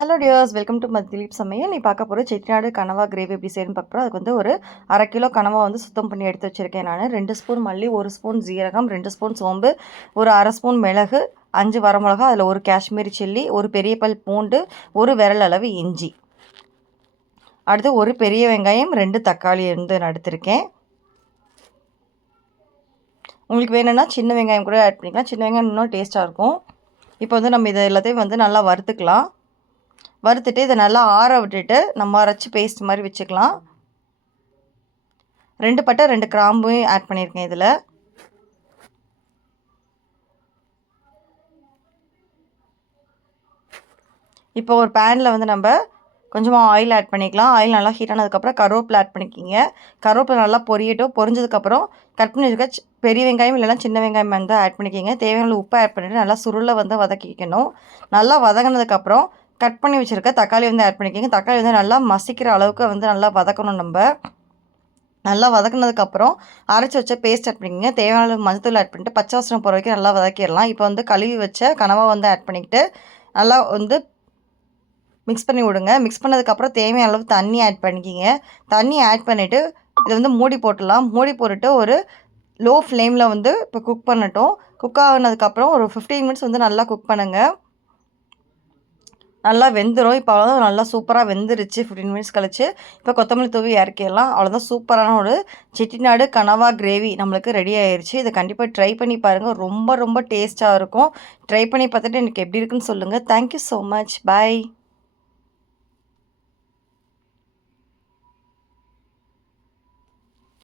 Hello tears welcome to மத் திலீப் சமையல் நீ பார்க்க போகிற செட்டிநாடு கனவா கிரேவி எப்படி செய்யணும்னு பார்க்க போகிறோம் அதுக்கு வந்து ஒரு அரை கிலோ கனவா வந்து சுத்தம் பண்ணி எடுத்து வச்சுருக்கேன் நான். ரெண்டு ஸ்பூன் மல்லி ஒரு ஸ்பூன் ஜீரகம் ரெண்டு ஸ்பூன் சோம்பு ஒரு அரை ஸ்பூன் மிளகு அஞ்சு வரமிளகா அதில் ஒரு காஷ்மீரி சில்லி ஒரு பெரிய பல் பூண்டு ஒரு விரல் அளவு இஞ்சி. அடுத்து ஒரு பெரிய வெங்காயம் ரெண்டு தக்காளி வந்து நான் எடுத்திருக்கேன். உங்களுக்கு வேணும்னா சின்ன வெங்காயம் கூட ஆட் பண்ணிக்கலாம். சின்ன வெங்காயம் இன்னும் டேஸ்ட்டாக இருக்கும். இப்போ வந்து நம்ம இதை எல்லாத்தையும் வந்து நல்லா வறுத்துக்கலாம். வறுத்துட்டு இதை நல்லா ஆற விட்டுட்டு நம்ம அரைச்சி பேஸ்ட் மாதிரி வச்சுக்கலாம். ரெண்டு பட்டை ரெண்டு கிராம்பும் ஆட் பண்ணியிருக்கேன் இதில். இப்போ ஒரு பேனில் வந்து நம்ம கொஞ்சமாக ஆயில் ஆட் பண்ணிக்கலாம். ஆயில் நல்லா ஹீட் ஆனதுக்கப்புறம் கருவேப்பிலை ஆட் பண்ணிக்கிங்க. கருவேப்பிலை நல்லா பொரியட்டும். பொரிஞ்சதுக்கப்புறம் கட் பண்ணி இருக்க பெரிய வெங்காயம் இல்லைனா சின்ன வெங்காயம் வந்து ஆட் பண்ணிக்கிங்க. தேவையான உப்பு ஆட் பண்ணிவிட்டு நல்லா சுருளை வந்து வதக்கிக்கணும். நல்லா வதங்கினதுக்கப்புறம் கட் பண்ணி வச்சுருக்க. தக்காளி வந்து ஆட் பண்ணிக்கோங்க. தக்காளி வந்து நல்லா மசிக்கிற அளவுக்கு வந்து நல்லா வதக்கணும் நம்ம. நல்லா வதக்குனதுக்கப்புறம் அரைச்சி வச்ச பேஸ்ட் ஆட் பண்ணிக்கோங்க. தேவையான அளவு மஞ்சத்தூள் ஆட் பண்ணிட்டு பச்சை வாசனம் போகிற வரைக்கும் நல்லா வதக்கிடலாம். இப்போ வந்து கழுவி வச்ச கனவா வந்து ஆட் பண்ணிக்கிட்டு நல்லா வந்து மிக்ஸ் பண்ணி விடுங்க. மிக்ஸ் பண்ணதுக்கப்புறம் தேவையான அளவு தண்ணி ஆட் பண்ணிக்கிங்க. தண்ணி ஆட் பண்ணிவிட்டு இதை வந்து மூடி போட்டுடலாம். மூடி போட்டுட்டு ஒரு லோ ஃப்ளேமில் வந்து இப்போ குக் பண்ணட்டும். குக் ஆகினதுக்கப்புறம் ஒரு ஃபிஃப்டீன் மினிட்ஸ் வந்து நல்லா குக் பண்ணுங்கள் நல்லா வெந்துடும் இப்போ அவ்வளோதான் நல்லா சூப்பராக வெந்துருச்சு. ஃபிஃப்டீன் மினிட்ஸ் கழிச்சு. இப்போ கொத்தமல்லி தூவி இறக்கிடலாம். அவ்வளோதான் சூப்பரான ஒரு செட்டிநாடு கனவா கிரேவி நம்மளுக்கு ரெடி ஆயிடுச்சு இதை கண்டிப்பாக ட்ரை பண்ணி பாருங்கள் ரொம்ப ரொம்ப டேஸ்ட்டாக இருக்கும். ட்ரை பண்ணி பார்த்துட்டு எனக்கு எப்படி இருக்குன்னு சொல்லுங்கள் தேங்க்யூ ஸோ மச் பாய்